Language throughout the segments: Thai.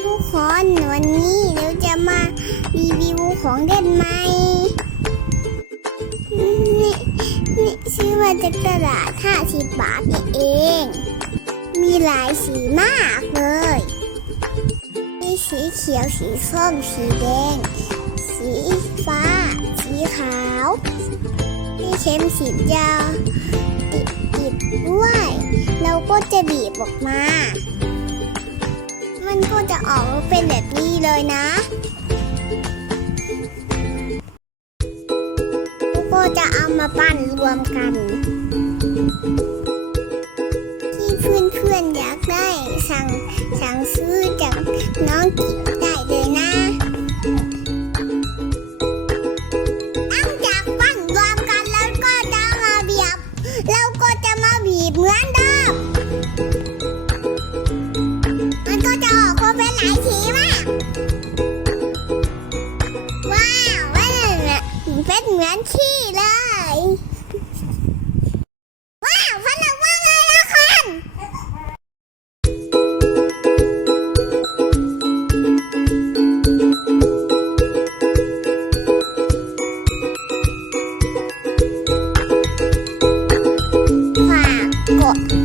ทุกคนวันนี้เราจะมารีวิวของเล่นใหม่นี่นี่ซื้อมาจากตลาด 50 บาทนี่เอง มีหลายสีมากเลย มีสีเขียวสีส้มสีแดง สีฟ้า สีขาว มีเข็มสียาวติดติดด้วย เราก็จะบีบออกมา มันก็จะออกมาเป็นแบบนี้เลยนะล้วก็จะเอามาปั้นรวมกัน ที่เพื่อนๆอยากได้สั่งสั่งซื้อจากน้องกิ๊า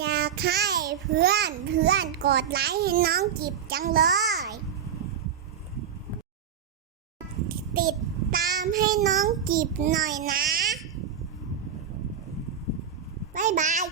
อยากให้เพื่อนเพื่อนกดไลค์ให้น้องกิบจังเลย ติดตามให้น้องกิบหน่อยนะ บ๊ายบาย